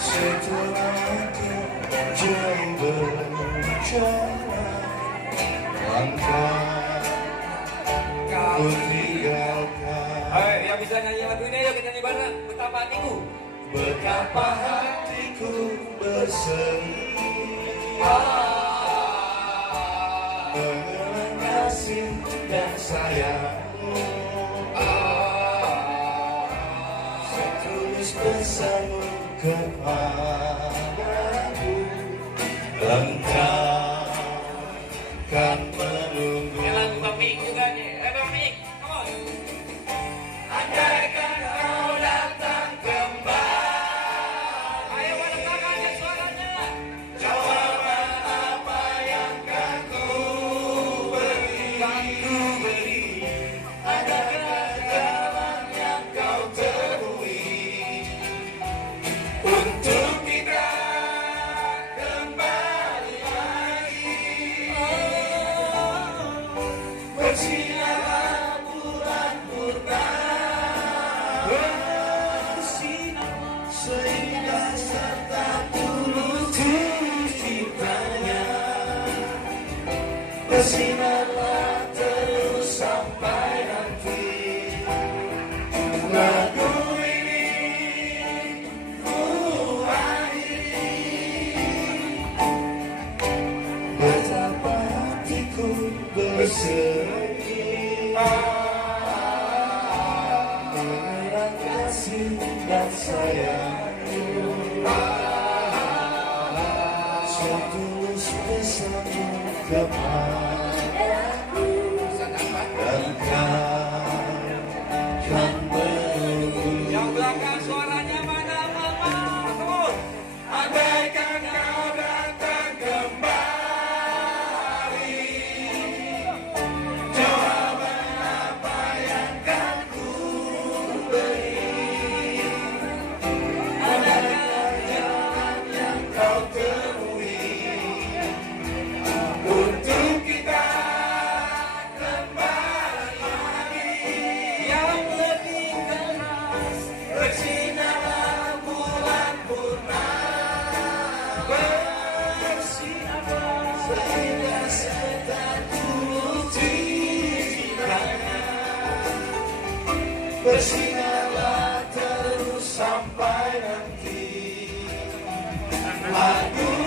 Setelah jauh berjalan, langkah kau tinggalkan. Ayo, yang bisa nyanyi lagu ini, ayo kita nyanyi bareng. Betapa hatiku, betapa hatiku berseri mengenang kasih dan sayangmu. Setulis pesanmu kepadaku, engkau kan menunggu. ini lagu Bang Mik juga nih. Bang Mik, come on. Andaikan kau datang kembali, Ayo pada tangannya suaranya. jawaban apa yang kan ku beri? Adakah jalan yang kau temui untuk kita kembali lagi? Bersinarlah bulan purnama, sehingga serta tulus cintanya. Bersinarlah terus sampai nanti lagu ini ku akhiri. Betapa hatiku berseri mengenang kasih dan sayangmu. Setulus pesanmu kepadaku, dan kau kan menunggu. Yang belakang suaranya mana mama? Come on. Andaikan kau datang kembali, jawaban apa yang kan ku beri? Adakah jalan yang kau temui untuk kita kembali lagi? Yang lebih keras. Bersinarlah bulan purnama, bersinarlah sehingga serta tulus cintanya. Bersinarlah terus sampai nanti lagu